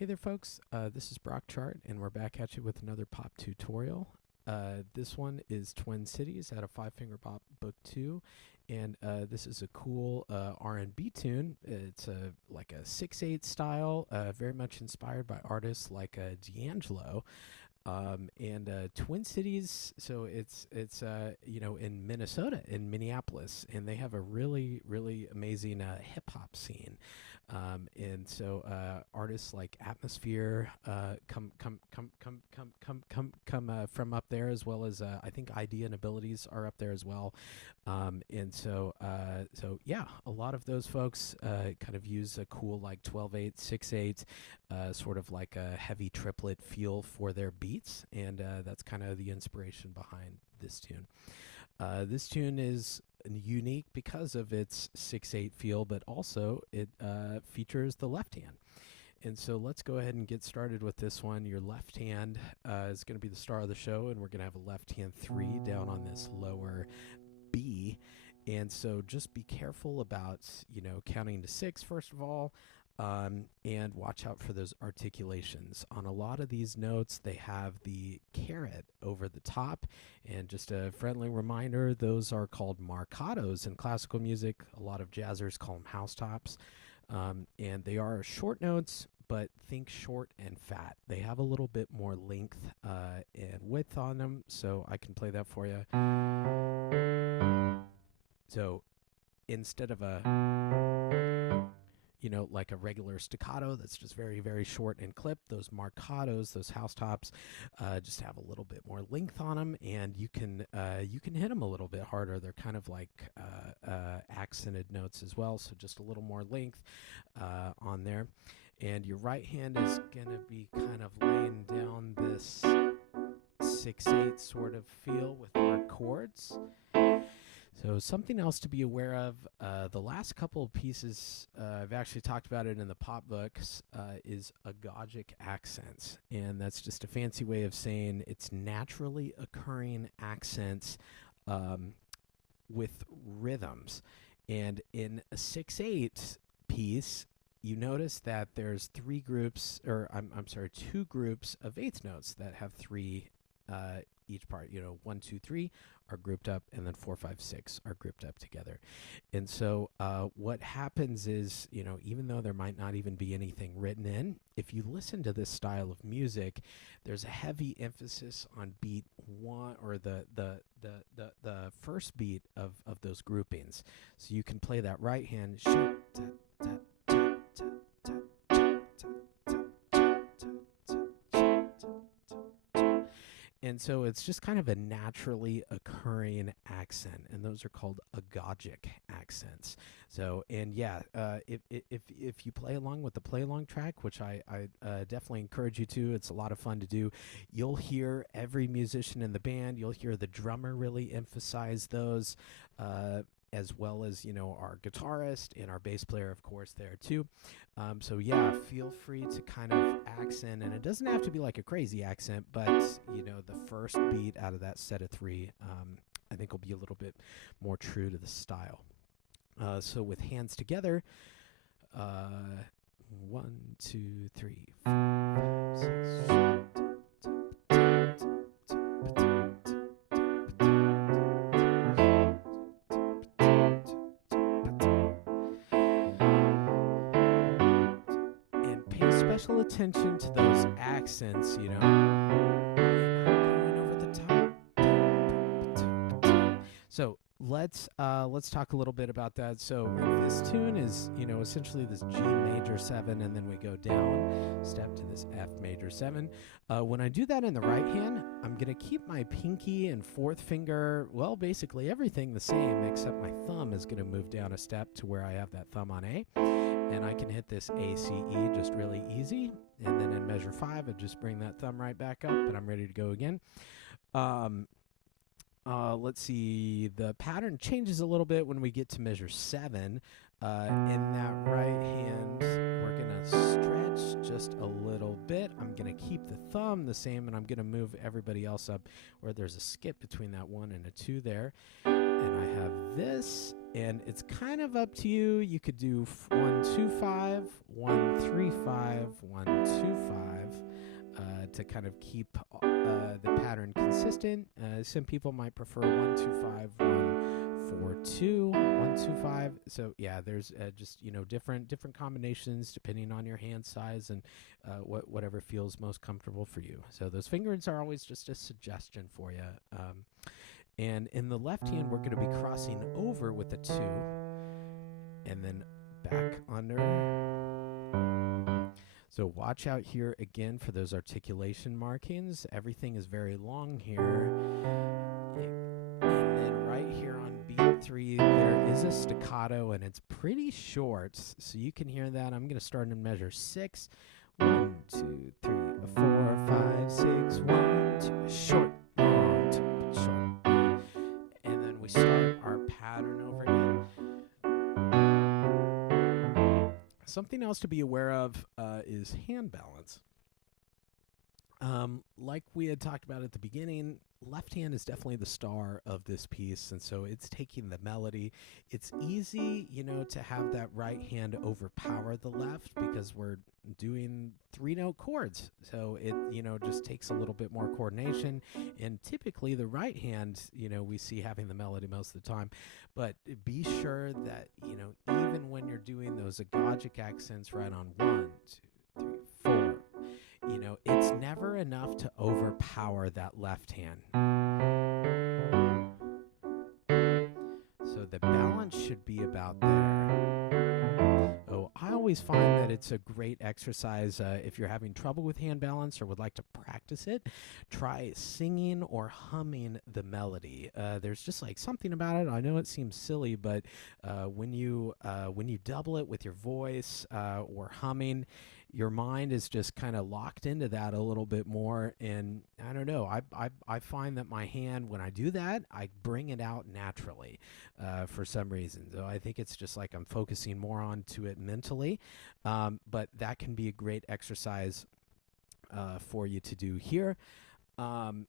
Hey there, folks. This is Brock Chart, and we're back at you with another pop tutorial. This one is Twin Cities out of Five Finger Pop Book 2, and this is a cool R&B tune. It's like a 6/8 style, very much inspired by artists like D'Angelo. And Twin Cities, so it's in Minnesota, in Minneapolis, and they have a really amazing hip hop scene. And so artists like Atmosphere come from up there, as well as I think Idea and Abilities are up there as well. And so yeah, a lot of those folks kind of use a cool like 12/8, 6/8, sort of like a heavy triplet feel for their beats, and that's kind of the inspiration behind this tune. This tune is unique because of its 6/8 feel, but also it features the left hand. And so let's go ahead and get started with this one. Your left hand is going to be the star of the show, and we're going to have a left hand 3 down on this lower B. And so just be careful about, counting to 6, first of all. And watch out for those articulations. On a lot of these notes, they have the caret over the top. And just a friendly reminder, those are called marcatos in classical music. A lot of jazzers call them house tops. And they are short notes, but think short and fat. They have a little bit more length and width on them, so I can play that for you. So instead of like a regular staccato that's just very short and clipped, those marcatos, those house tops, just have a little bit more length on them, and you can hit them a little bit harder. They're kind of like accented notes as well, so just a little more length on there. And your right hand is gonna be kind of laying down this 6/8 sort of feel with our chords. So something else to be aware of, the last couple of pieces, I've actually talked about it in the pop books, is agogic accents. And that's just a fancy way of saying it's naturally occurring accents with rhythms. And in a 6/8 piece, you notice that there's two groups of eighth notes that have 3 each part. 1, 2, 3 are grouped up, and then 4, 5, 6 are grouped up together. And so what happens is, even though there might not even be anything written in, if you listen to this style of music, there's a heavy emphasis on beat 1, or the first beat of those groupings. So you can play that right hand. And so it's just kind of a naturally occurring accent, and those are called agogic accents. So, and yeah, if you play along with the play along track, which I definitely encourage you to, it's a lot of fun to do. You'll hear every musician in the band. You'll hear the drummer really emphasize those, as well as our guitarist and our bass player, of course, there too. So yeah, feel free to kind of accent, and it doesn't have to be like a crazy accent, but the first beat out of that set of 3, I think will be a little bit more true to the style. So with hands together, 1, 2, 3, 4, 5, 6. Special attention to those accents, going over the top. So let's talk a little bit about that. So this tune is, essentially this G major 7, and then we go down, step to this F major 7. When I do that in the right hand, I'm going to keep my pinky and 4th finger, well, basically everything the same, except my thumb is going to move down a step to where I have that thumb on A. And I can hit this A, C, E just really easy. And then in measure 5, I just bring that thumb right back up, and I'm ready to go again. Let's see. The pattern changes a little bit when we get to measure 7. In that right hand, we're going to stretch just a little bit. I'm going to keep the thumb the same, and I'm going to move everybody else up where there's a skip between that 1 and a 2 there. And I have this, And it's kind of up to you. You could do 1 2 5, 1 3 5, 1 2 5 to kind of keep the pattern consistent. Some people might prefer 1 2 5, 1 4 2, 1 2 5. So yeah, there's just different combinations depending on your hand size and whatever feels most comfortable for you. So those fingers are always just a suggestion for you. And in the left hand, we're going to be crossing over with a 2 and then back under. So watch out here again for those articulation markings. Everything is very long here. And then right here on beat 3, there is a staccato, and it's pretty short. So you can hear that. I'm going to start in measure 6. 1 2 3 4 5 6. 1 2. Short, long, 2, short. Start our pattern over again. Something else to be aware of is hand balance. Like we had talked about at the beginning, left hand is definitely the star of this piece, and so it's taking the melody. It's easy, to have that right hand overpower the left because we're doing 3-note chords. So it, just takes a little bit more coordination, and typically the right hand, we see having the melody most of the time. But be sure that, even when you're doing those agogic accents right on 1 2 3 4, it's never enough to overpower that left hand. So the balance should be about there. Oh, I always find that it's a great exercise if you're having trouble with hand balance or would like to practice it. Try singing or humming the melody. There's just like something about it. I know it seems silly, but when you double it with your voice or humming, your mind is just kind of locked into that a little bit more. And I don't know, I find that my hand, when I do that, I bring it out naturally for some reason. So I think it's just like I'm focusing more onto it mentally. But that can be a great exercise for you to do here. And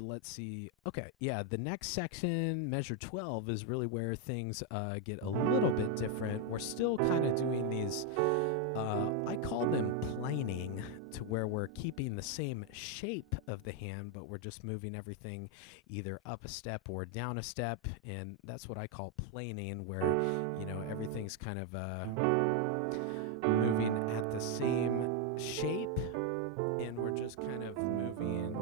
let's see. Okay, yeah, the next section, measure 12, is really where things get a little bit different. We're still kind of doing these, I call them planing, to where we're keeping the same shape of the hand, but we're just moving everything either up a step or down a step. And that's what I call planing, where, everything's kind of moving at the same shape, and we're just kind of moving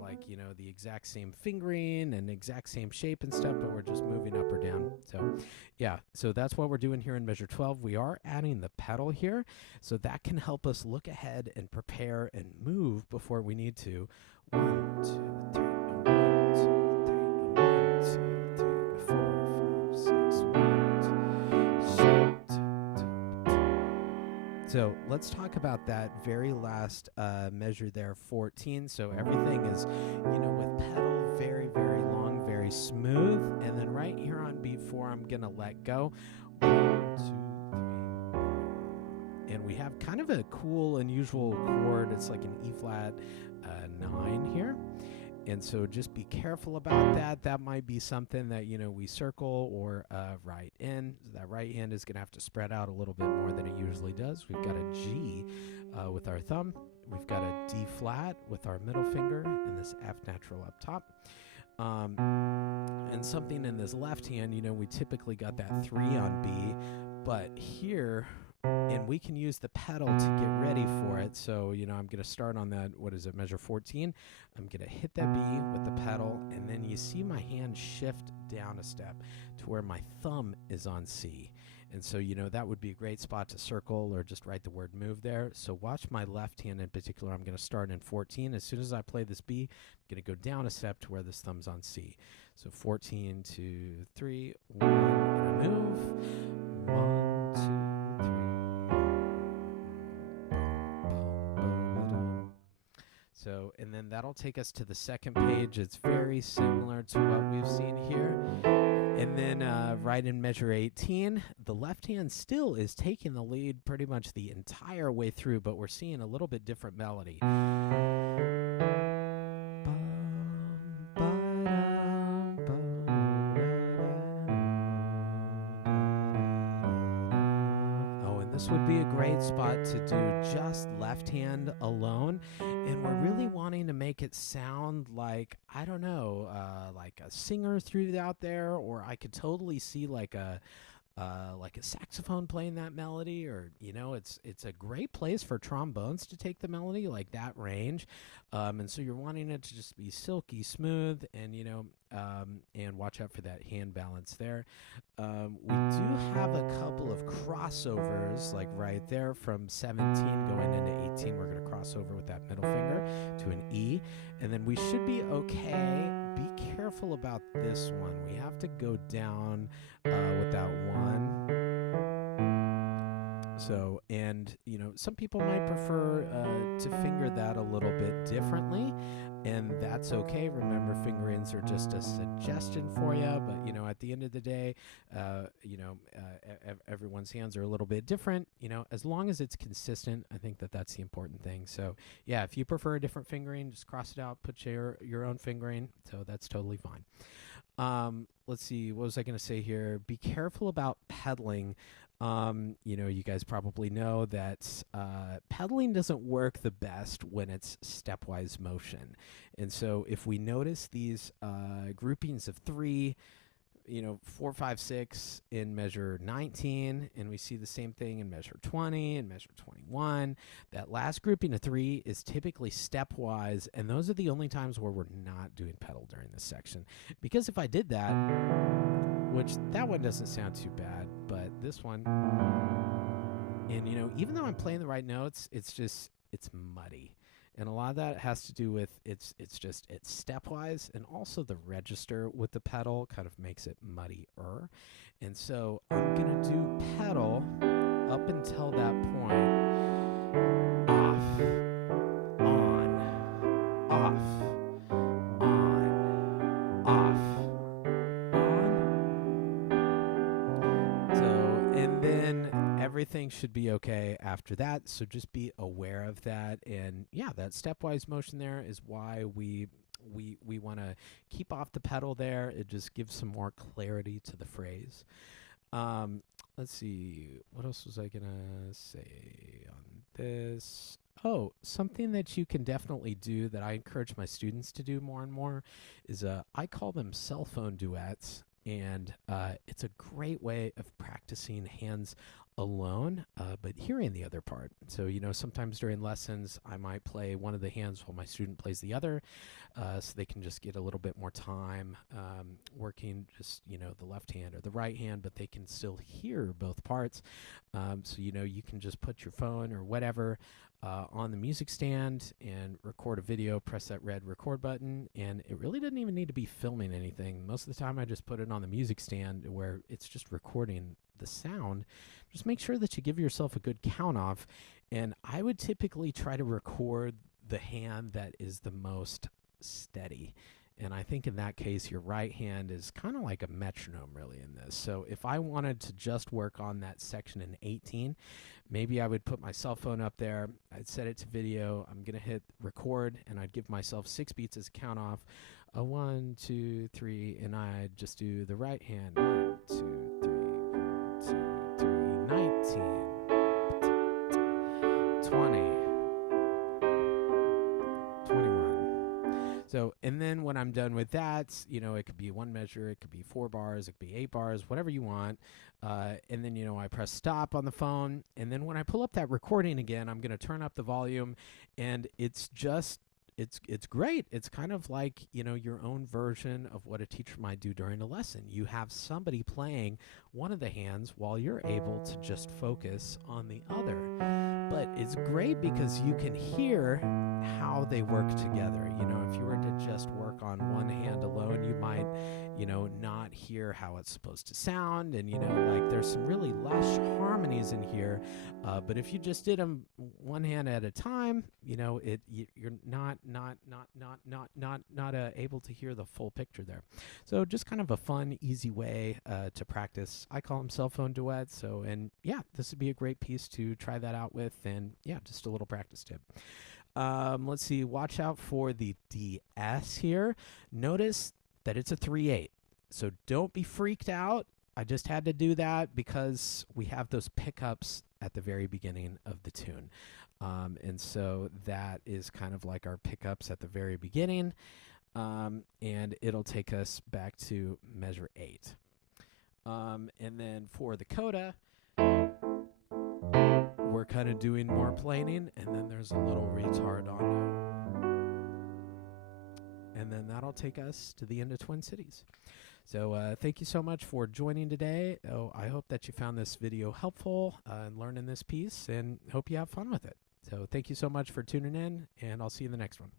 like, the exact same fingering and exact same shape and stuff, but we're just moving up or down. So yeah, so that's what we're doing here in measure 12. We are adding the pedal here, so that can help us look ahead and prepare and move before we need to. 1 2 3, 1 2 3, 1 2 3 4 5 6, 1 2. So let's talk about that very last measure there, 14. So everything is, with pedal, very, very long, very smooth. And then right here on beat 4, I'm going to let go. 1 2 3. And we have kind of a cool, unusual chord. It's like an E flat 9 here. And so just be careful about that. That might be something that, we circle or write in. That right hand is going to have to spread out a little bit more than it usually does. We've got a G with our thumb. We've got a D flat with our middle finger and this F natural up top. And something in this left hand, we typically got that 3 on B. But here, and we can use the pedal to get ready for it. So, I'm going to start on that, measure 14. I'm going to hit that B with the pedal, and then you see my hand shift down a step to where my thumb is on C. And so, that would be a great spot to circle or just write the word move there. So watch my left hand in particular. I'm going to start in 14. As soon as I play this B, I'm going to go down a step to where this thumb's on C. So 14, 2, 3, 1, and I move. 1, 2, 3. So, and then that'll take us to the second page. It's very similar to what we've seen here. And then right in measure 18, the left hand still is taking the lead pretty much the entire way through, but we're seeing a little bit different melody. this would be a great spot to do just left hand alone. And we're really wanting to make it sound like, I don't know, like a singer threw it out there, or I could totally see like a saxophone playing that melody, or it's a great place for trombones to take the melody, like that range. And so you're wanting it to just be silky smooth, and and watch out for that hand balance there. We do have a couple of crossovers, like right there from 17 going into 18. We're going to cross over with that middle finger to an E, and then we should be okay. Be careful about this one. We have to go down with that one. So, and some people might prefer to finger that a little bit differently, and that's okay. Remember, fingerings are just a suggestion for you, but at the end of the day, everyone's hands are a little bit different. As long as it's consistent, I think that's the important thing. So, yeah, if you prefer a different fingering, just cross it out, put your own fingering. So that's totally fine. Let's see, what was I going to say here? Be careful about pedaling. You guys probably know that pedaling doesn't work the best when it's stepwise motion. And so if we notice these groupings of 3, 4, 5, 6 in measure 19, and we see the same thing in measure 20 and measure 21, that last grouping of 3 is typically stepwise, and those are the only times where we're not doing pedal during this section. Because if I did that, which that one doesn't sound too bad, but this one, and even though I'm playing the right notes, it's muddy. And a lot of that has to do with it's stepwise, and also the register with the pedal kind of makes it muddier. And so I'm going to do pedal up until that point. Off, on, off, on, off, on. So, and then everything should be okay after that, so just be aware of that. And yeah, that stepwise motion there is why we want to keep off the pedal there. It just gives some more clarity to the phrase. Let's see, what else was I gonna say on this? Oh, something that you can definitely do that I encourage my students to do more and more is I call them cell phone duets. And it's a great way of practicing hands alone, but hearing the other part. So, sometimes during lessons, I might play one of the hands while my student plays the other, so they can just get a little bit more time working just, the left hand or the right hand, but they can still hear both parts. So, you can just put your phone or whatever on the music stand and record a video, press that red record button, and it really doesn't even need to be filming anything. Most of the time I just put it on the music stand where it's just recording the sound. Just make sure that you give yourself a good count off, and I would typically try to record the hand that is the most steady. And I think in that case, your right hand is kind of like a metronome really in this. So if I wanted to just work on that section in 18, maybe I would put my cell phone up there, I'd set it to video, I'm going to hit record, and I'd give myself 6 beats as a count off. 1, 2, 3, and I'd just do the right hand. 1, 2, 3, 1, 2, 3, 19, 20, 21. So, and then when I'm done with that, it could be 1 measure, it could be 4 bars, it could be 8 bars, whatever you want. And then, I press stop on the phone. And then when I pull up that recording again, I'm going to turn up the volume, and it's great. It's kind of like, your own version of what a teacher might do during a lesson. You have somebody playing one of the hands while you're able to just focus on the other. But it's great because you can hear how they work together. If you were to just work on one hand alone, you might, not hear how it's supposed to sound. And, there's some really lush harmonies in here. But if you just did them one hand at a time, you're not able to hear the full picture there. So just kind of a fun, easy way to practice. I call them cell phone duets. So, and yeah, this would be a great piece to try that out with. And yeah, just a little practice tip. Let's see, watch out for the DS here. Notice that it's a 3/8. So don't be freaked out I just had to do that because we have those pickups at the very beginning of the tune. And so that is kind of like our pickups at the very beginning. And it'll take us back to measure 8. And then for the coda, we're kind of doing more planing, and then there's a little retardato. And then that'll take us to the end of Twin Cities. So thank you so much for joining today. I hope that you found this video helpful in learning this piece, and hope you have fun with it. So thank you so much for tuning in, and I'll see you in the next one.